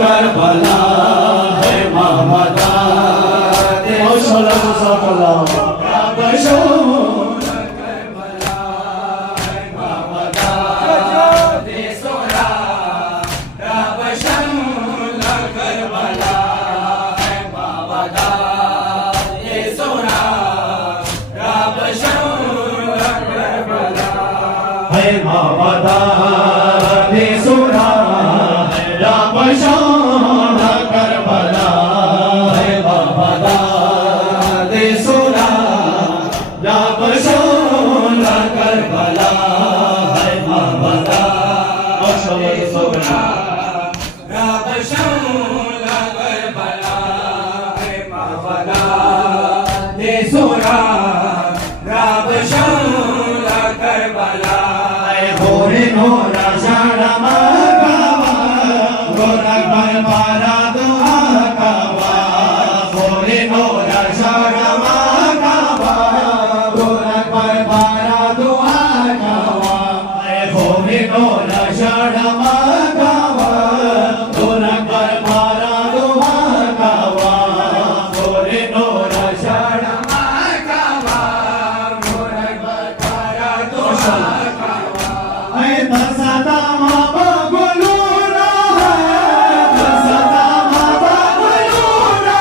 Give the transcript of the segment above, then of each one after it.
Karbala है मावदा मावदा देसुरा राबशान करबला है मावदा देसुरा राबशान करबला है मावदा देसुरा राबशान करबला है मावदा देसुरा राबशान करबला होरे नोरा शाड़मा कावा गोरा पारा दुआ कावा होरे नोरा शाड़मा कावा गोरा पारा दुआ कावा होरे नोरा शाड़मा कावा गोरा पारा दुआ कावा होरे नोरा शाड़मा कावा गोरा पारा दुआ सदा माबा गुलूरा सदा माबा गुलूरा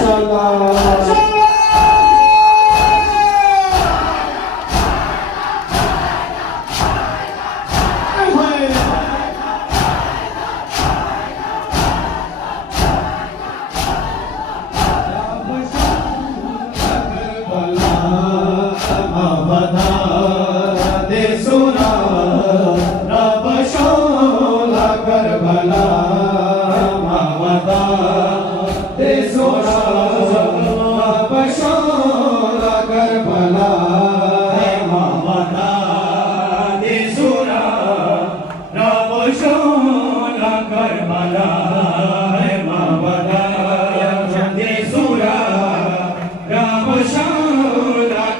जमाना शुरू बरा मावदा देसुरा राबशान करबला मावदा देसुरा राबशान करबला मावदा देसुरा राबशान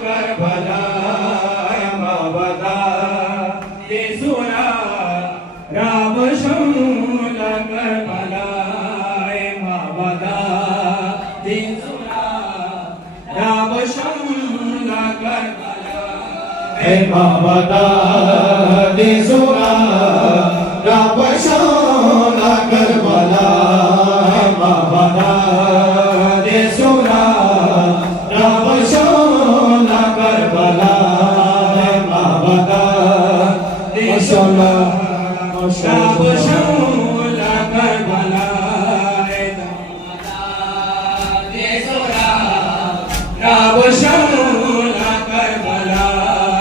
करबला देसुरा राबशान मावदा देसुरा राबशान करबला मावदा देसुरा राबशान करबला मावदा देसुरा राबशान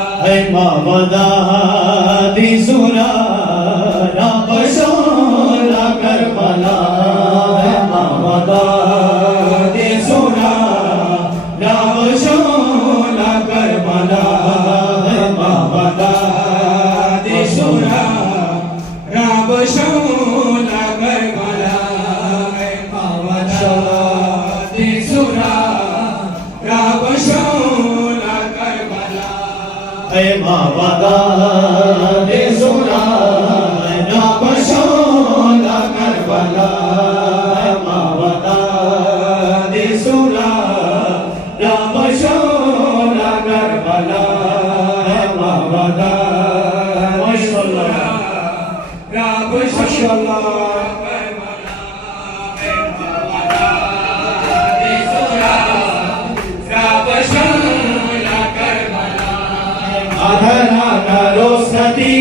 करबला मावदा देसुरा राबशान मावदा देसुरा राबशान करबला मावदा देसुरा राबशान करबला मावदा माशाअल्लाह राबशान करो सती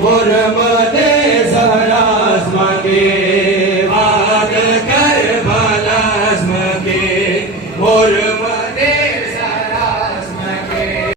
Forever